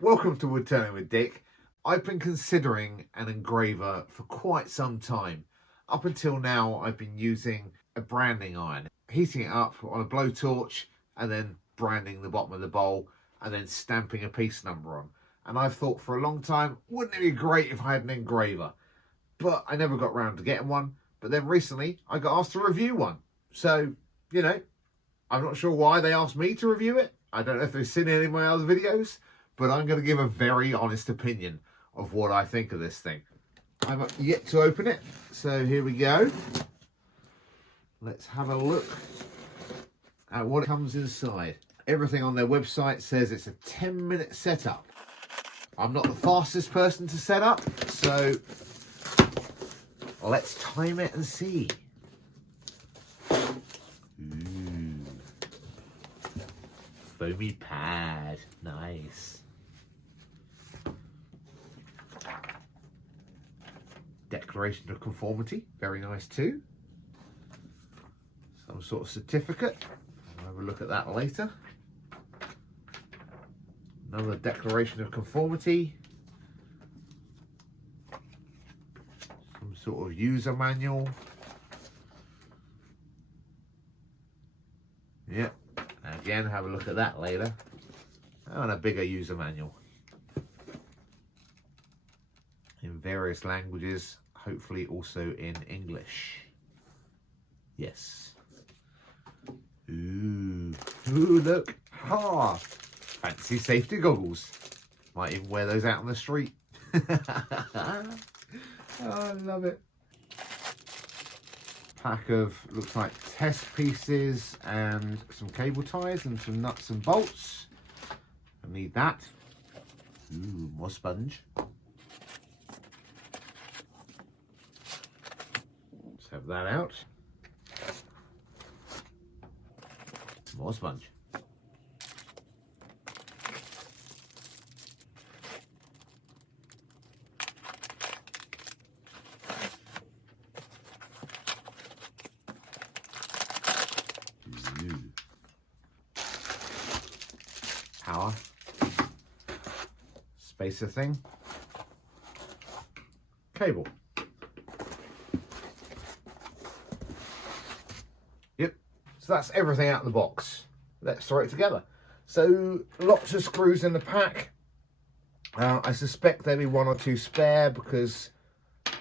Welcome to Woodturning with Dick. I've been considering an engraver for quite some time. Up until now, I've been using a branding iron, heating it up on a blowtorch and then branding the bottom of the bowl and then stamping a piece number on. And I've thought for a long time, wouldn't it be great if I had an engraver? But I never got around to getting one. But then recently, I got asked to review one. So, you know, I'm not sure why they asked me to review it. I don't know if they've seen any of my other videos, but I'm going to give a very honest opinion of what I think of this thing. I'm yet to open it, so here we go. Let's have a look at what comes inside. Everything on their website says it's a 10-minute setup. I'm not the fastest person to set up, so let's time it and see. Ooh. Foamy pad, nice. Declaration of conformity, very nice too. Some sort of certificate. I'll have a look at that later. Another declaration of conformity. Some sort of user manual. Yep. Again, have a look at that later. And a bigger user manual. In various languages, hopefully also in English. Yes. Ooh, look. Ha! Fancy safety goggles. Might even wear those out on the street. Oh, I love it. Pack of, looks like test pieces and some cable ties and some nuts and bolts. I need that. Ooh, more sponge. Let's have that out. More sponge. Power. Spacer thing. Cable. Yep. So that's everything out of the box. Let's throw it together. So lots of screws in the pack. I suspect there'll be one or two spare because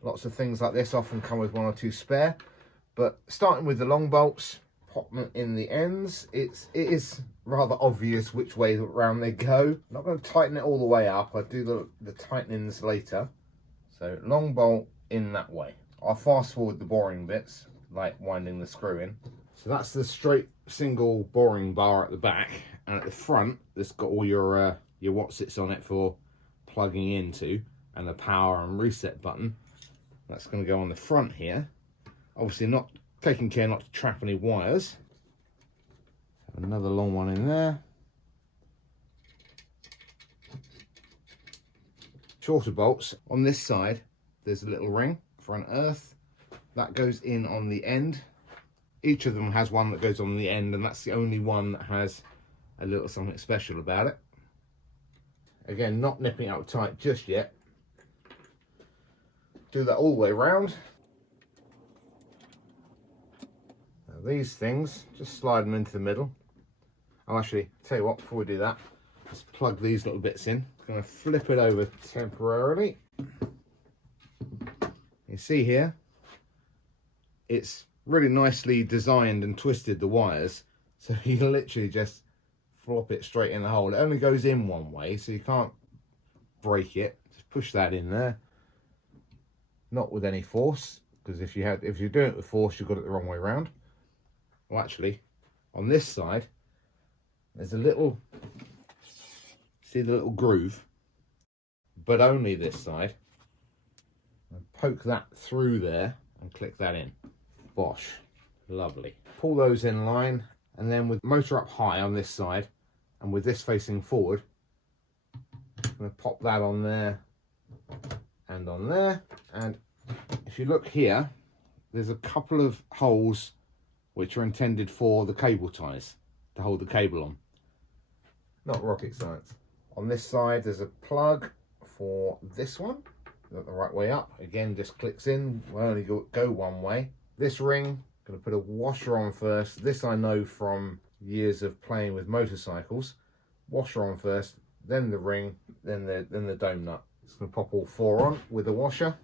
lots of things like this often come with one or two spare. But starting with the long bolts, pop them in the ends. It is rather obvious which way around they go. I'm not going to tighten it all the way up. I'll do the tightenings later. So long bolt in that way. I'll fast forward the boring bits, like winding the screw in. So that's the straight single boring bar at the back, and at the front, it's got all your what sits on it for plugging into, and the power and reset button. That's going to go on the front here. Obviously, not taking care not to trap any wires. Another long one in there. Shorter bolts on this side. There's a little ring for an earth that goes in on the end. Each of them has one that goes on the end, and that's the only one that has a little something special about it. Again, not nipping it up tight just yet. Do that all the way around. Now these things, just slide them into the middle. I'll actually tell you what, before we do that, just plug these little bits in. I'm going to flip it over temporarily. You see here, it's really nicely designed and twisted, the wires, so you can literally just flop it straight in the hole. It only goes in one way, so you can't break it. Just push that in there, not with any force, because if you're doing it with force, you've got it the wrong way around. Well, actually, on this side, there's a little, see the little groove, but only this side. And poke that through there and click that in. Bosh, lovely. Pull those in line, and then with motor up high on this side and with this facing forward, I'm going to pop that on there and on there. And if you look here, there's a couple of holes which are intended for the cable ties to hold the cable on. Not rocket science. On this side, there's a plug for this one. Got the right way up. Again, just clicks in. Will only go one way. This ring, going to put a washer on first. This I know from years of playing with motorcycles. Washer on first, then the ring, then the dome nut. Just going to pop all four on with the washer.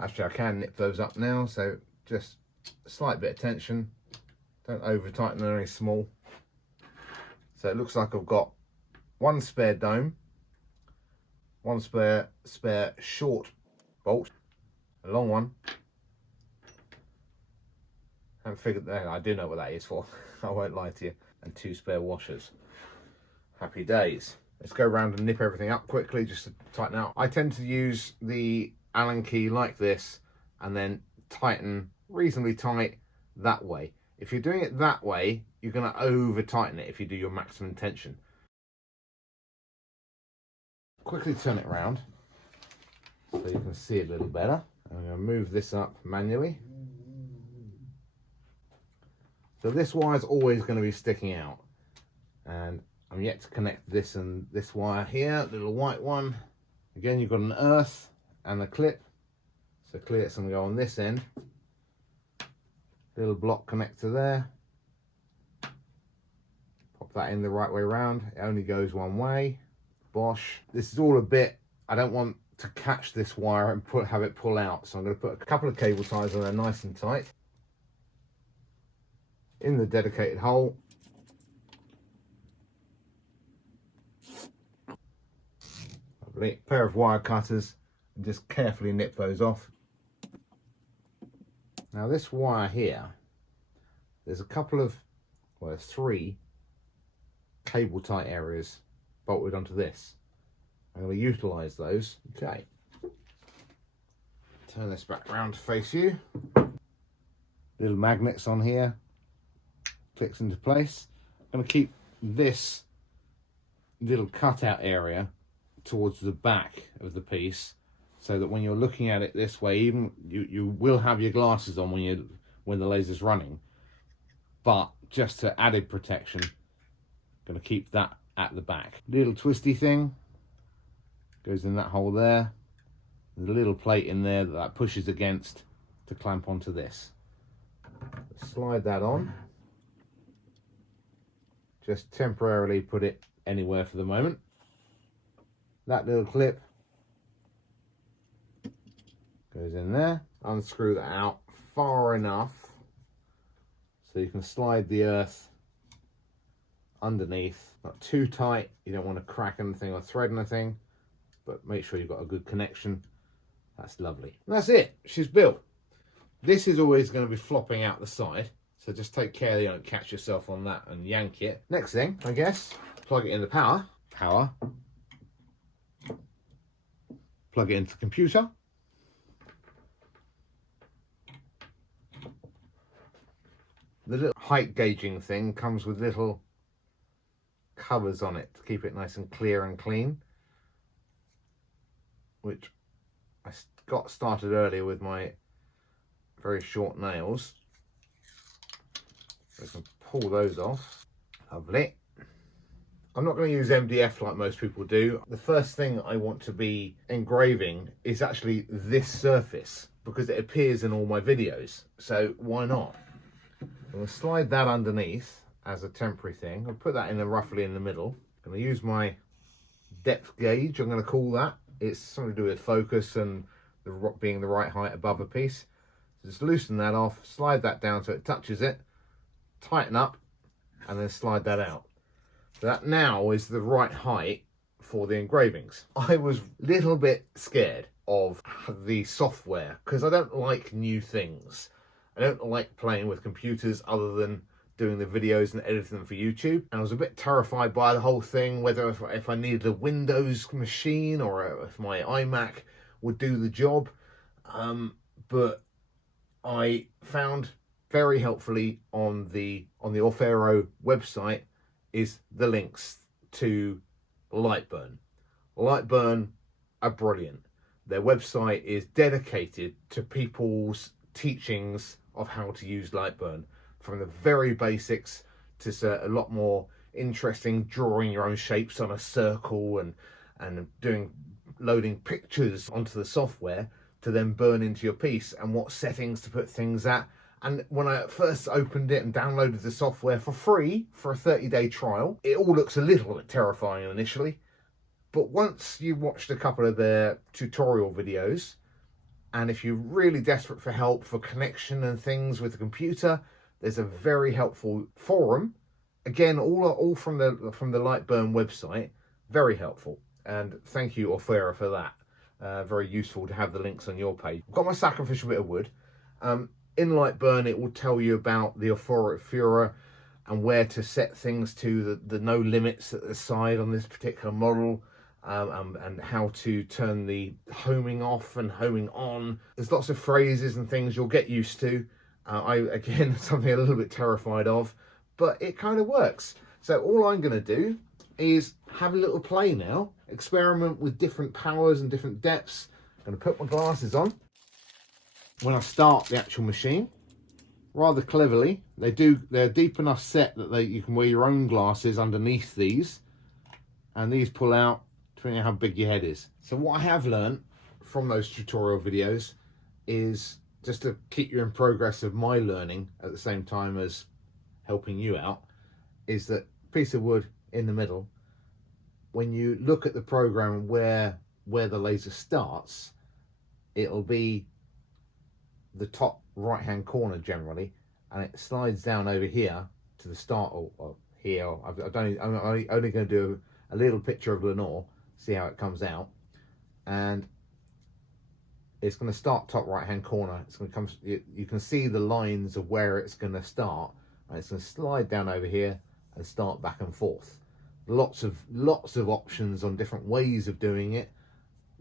Actually, I can nip those up now, so just a slight bit of tension. Don't over tighten them, only small. So it looks like I've got one spare dome, one spare short bolt, a long one. Haven't figured that. I do know what that is for. I won't lie to you. And two spare washers. Happy days. Let's go around and nip everything up quickly just to tighten out. I tend to use the Allen key like this and then tighten reasonably tight that way. If you're doing it that way, you're going to over tighten it if you do your maximum tension. Quickly turn it around so you can see it a little better. I'm going to move this up manually. So this wire is always going to be sticking out, and I'm yet to connect this and this wire here, little white one. Again, you've got an earth and a clip, so clearly it's going to go on this end. Little block connector there. Pop that in the right way around. It only goes one way. Bosh. This is all a bit, I don't want to catch this wire and have it pull out, so I'm going to put a couple of cable ties on there nice and tight in the dedicated hole. Lovely. Pair of wire cutters, and just carefully nip those off. Now this wire here, there's a couple of, well, there's three cable tie areas bolted onto this. I'm going to utilise those. Okay. Turn this back around to face you. Little magnets on here. Clicks into place. I'm going to keep this little cutout area towards the back of the piece, so that when you're looking at it this way, even you will have your glasses on when the laser's running, but just to added protection, going to keep that at the back. Little twisty thing goes in that hole there. There's a little plate in there that pushes against to clamp onto this. Slide that on. Just temporarily put it anywhere for the moment. That little clip goes in there. Unscrew that out far enough so you can slide the earth underneath. Not too tight, you don't want to crack anything or thread anything, but make sure you've got a good connection. That's lovely. And that's it, she's built. This is always going to be flopping out the side, so just take care that you don't catch yourself on that and yank it. Next thing, I guess, plug it in the power. Plug it into the computer. The little height gauging thing comes with little covers on it to keep it nice and clear and clean, which I got started earlier with my very short nails. So I can pull those off. Lovely. I'm not going to use MDF like most people do. The first thing I want to be engraving is actually this surface, because it appears in all my videos, so why not? I'm going to slide that underneath as a temporary thing. I'll put that in roughly in the middle. I'm going to use my depth gauge, I'm going to call that. It's something to do with focus and being the right height above a piece. So just loosen that off, slide that down so it touches it, tighten up, and then slide that out. So that now is the right height for the engravings. I was a little bit scared of the software because I don't like new things. I don't like playing with computers other than doing the videos and editing them for YouTube. And I was a bit terrified by the whole thing, whether if I needed a Windows machine or if my iMac would do the job. But I found very helpfully on the Aufero website is the links to Lightburn. Lightburn are brilliant. Their website is dedicated to people's teachings of how to use Lightburn, from the very basics to a lot more interesting, drawing your own shapes on a circle and loading pictures onto the software to then burn into your piece, and what settings to put things at. And when I first opened it and downloaded the software for free for a 30-day trial, it all looks a little bit terrifying initially. But once you've watched a couple of their tutorial videos, and if you're really desperate for help for connection and things with the computer, there's a very helpful forum. Again, all from the Lightburn website. Very helpful. And thank you, Aufero, for that. Very useful to have the links on your page. I've got my sacrificial bit of wood. In Lightburn, it will tell you about the Aufero and where to set things to, the no limits at the side on this particular model, and how to turn the homing off and homing on. There's lots of phrases and things you'll get used to. Again, something a little bit terrified of, but it kind of works. So all I'm going to do is have a little play now, experiment with different powers and different depths. I'm going to put my glasses on. When I start the actual machine, rather cleverly, they're deep enough set that you can wear your own glasses underneath these, and these pull out depending on how big your head is. So what I have learned from those tutorial videos is, just to keep you in progress of my learning at the same time as helping you out, is that piece of wood in the middle, when you look at the program where the laser starts, it'll be the top right hand corner generally, and it slides down over here to the start, or here. I'm only going to do a little picture of Lenore, see how it comes out, and it's going to start top right hand corner. It's going to come, you can see the lines of where it's going to start, and it's going to slide down over here and start back and forth. Lots of options on different ways of doing it,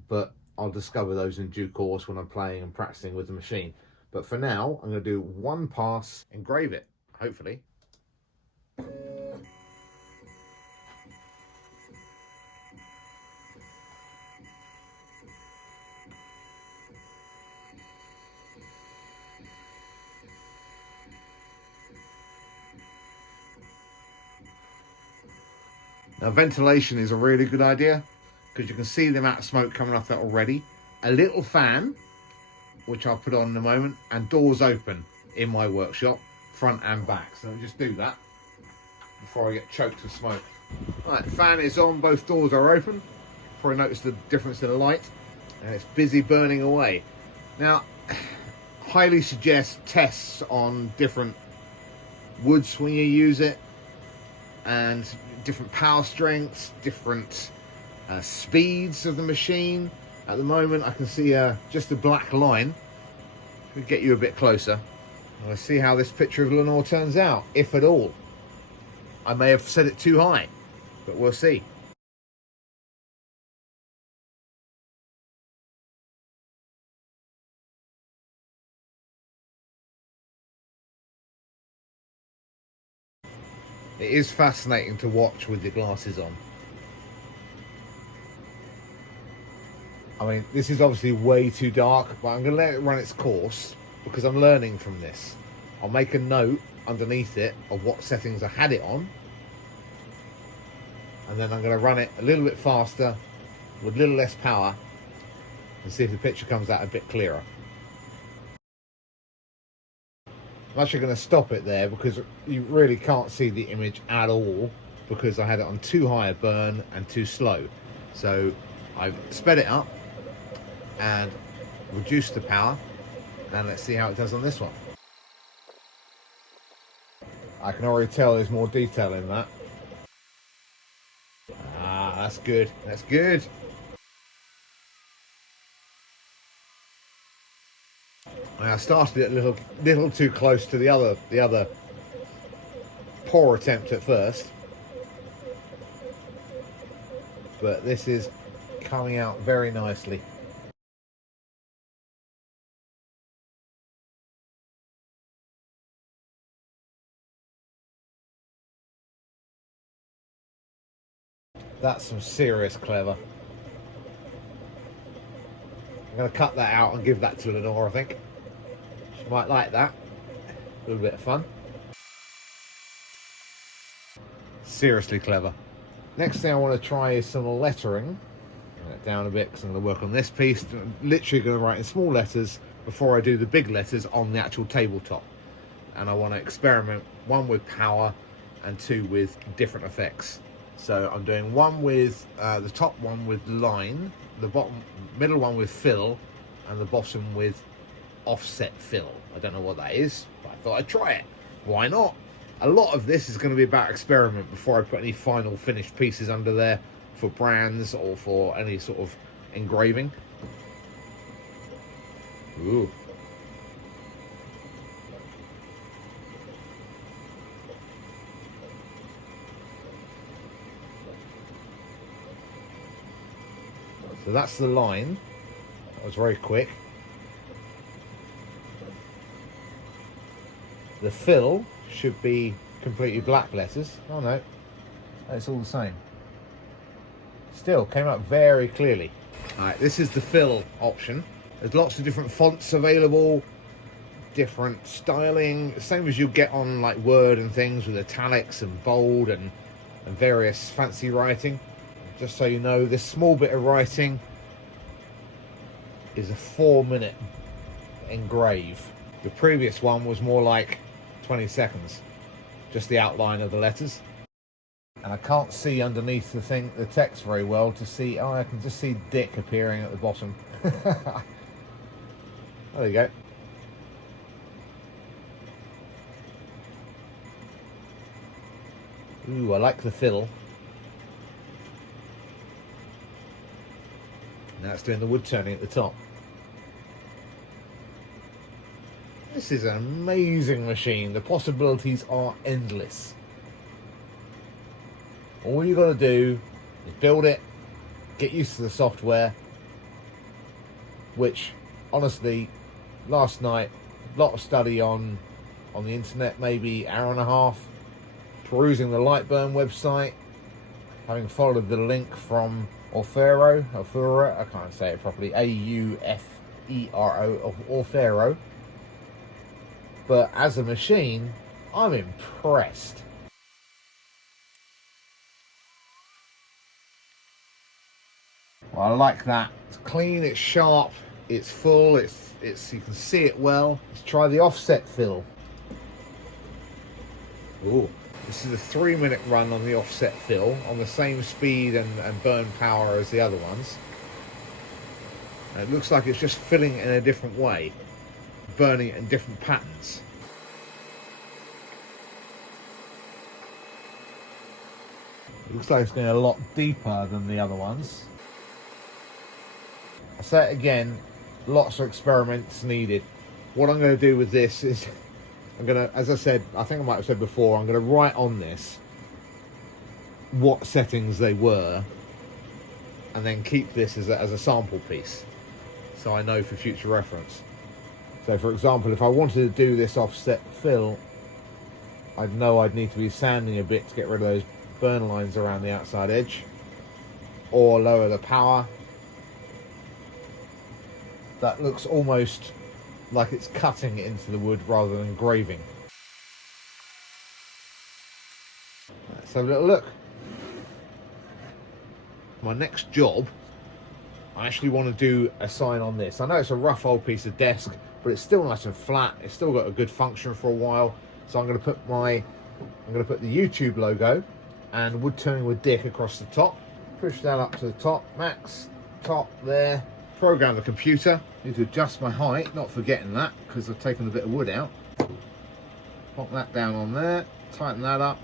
but I'll discover those in due course when I'm playing and practicing with the machine. But for now, I'm going to do one pass, engrave it, hopefully. Now, ventilation is a really good idea, because you can see the amount of smoke coming off that already. A little fan, which I'll put on in a moment, and doors open in my workshop, front and back. So I'll just do that before I get choked with smoke. Right, fan is on, both doors are open. Probably notice the difference in the light, and it's busy burning away. Now, highly suggest tests on different woods when you use it, and different power strengths, different speeds of the machine. At the moment, I can see just a black line. We'll get you a bit closer, and we'll see how this picture of Lenore turns out, if at all. I may have set it too high, but we'll see. It is fascinating to watch with your glasses on. I mean, this is obviously way too dark, but I'm going to let it run its course because I'm learning from this. I'll make a note underneath it of what settings I had it on, and then I'm going to run it a little bit faster with a little less power and see if the picture comes out a bit clearer. I'm actually going to stop it there because you really can't see the image at all, because I had it on too high a burn and too slow. So I've sped it up and reduced the power, and let's see how it does on this one. I can already tell there's more detail in that. Ah, that's good. That's good. I started it a little too close to the other poor attempt at first, but this is coming out very nicely. That's some serious clever. I'm going to cut that out and give that to Lenore, I think. She might like that. A little bit of fun. Seriously clever. Next thing I want to try is some lettering. Bring it down a bit because I'm going to work on this piece. I'm literally going to write in small letters before I do the big letters on the actual tabletop. And I want to experiment, one with power and two with different effects. So I'm doing one with the top one with line, the middle one with fill, and the bottom with offset fill. I don't know what that is, but I thought I'd try it. Why not? A lot of this is going to be about experiment before I put any final finished pieces under there for brands or for any sort of engraving. Ooh. So that's the line. That was very quick. The fill should be completely black letters. Oh no, it's all the same. Still came up very clearly. Alright, this is the fill option. There's lots of different fonts available, different styling, same as you get on like Word and things with italics and bold and various fancy writing. Just so you know, this small bit of writing is a 4-minute engrave. The previous one was more like 20 seconds, just the outline of the letters. And I can't see underneath the text very well to see. Oh, I can just see Dick appearing at the bottom. There you go. Ooh, I like the fill. Now it's doing the wood turning at the top. This is an amazing machine. The possibilities are endless. All you got to do is build it, get used to the software, which honestly, last night, a lot of study on the internet, maybe hour and a half, perusing the Lightburn website, having followed the link from Aufero, I can't say it properly, A-U-F-E-R-O, Aufero. But as a machine, I'm impressed. Well, I like that. It's clean, it's sharp, it's full, it's you can see it well. Let's try the offset fill. Ooh. This is a 3-minute run on the offset fill, on the same speed and burn power as the other ones. And it looks like it's just filling in a different way, burning it in different patterns. It looks like it's going a lot deeper than the other ones. I say it again, lots of experiments needed. What I'm going to do with this is, I'm going to, as I said, I think I might have said before, I'm going to write on this what settings they were and then keep this as a sample piece so I know for future reference. So for example, if I wanted to do this offset fill, I'd know I'd need to be sanding a bit to get rid of those burn lines around the outside edge, or lower the power. That looks almost like it's cutting into the wood rather than engraving. Let's have a little look. My next job, I actually want to do a sign on this. I know it's a rough old piece of desk, but it's still nice and flat. It's still got a good function for a while. So I'm going to put the YouTube logo and Woodturning with Dick across the top. Push that up to the top, max, top there. Program the computer. Need to adjust my height, not forgetting that, because I've taken a bit of wood out. Pop that down on there, tighten that up.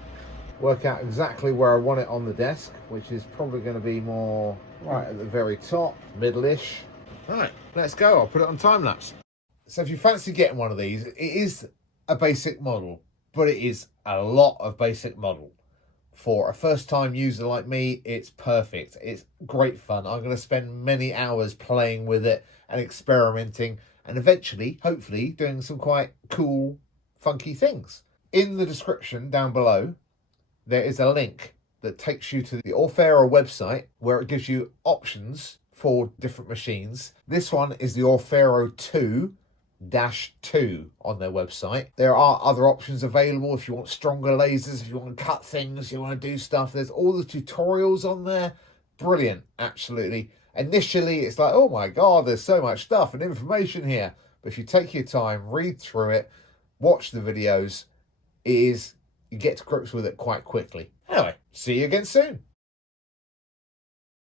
Work out exactly where I want it on the desk, which is probably going to be more right at the very top, middle-ish. Right, let's go. I'll put it on time lapse. So if you fancy getting one of these, it is a basic model, but it is a lot of basic model. For a first-time user like me, it's perfect. It's great fun. I'm going to spend many hours playing with it and experimenting and eventually, hopefully, doing some quite cool, funky things. In the description down below, there is a link that takes you to the Aufero website where it gives you options for different machines. This one is the Aufero 2-2 on their website. There are other options available if you want stronger lasers, if you want to cut things, you want to do stuff. There's all the tutorials on there. Brilliant, absolutely. Initially, it's like, oh my God, there's so much stuff and information here. But if you take your time, read through it, watch the videos, you get to grips with it quite quickly. Anyway, see you again soon.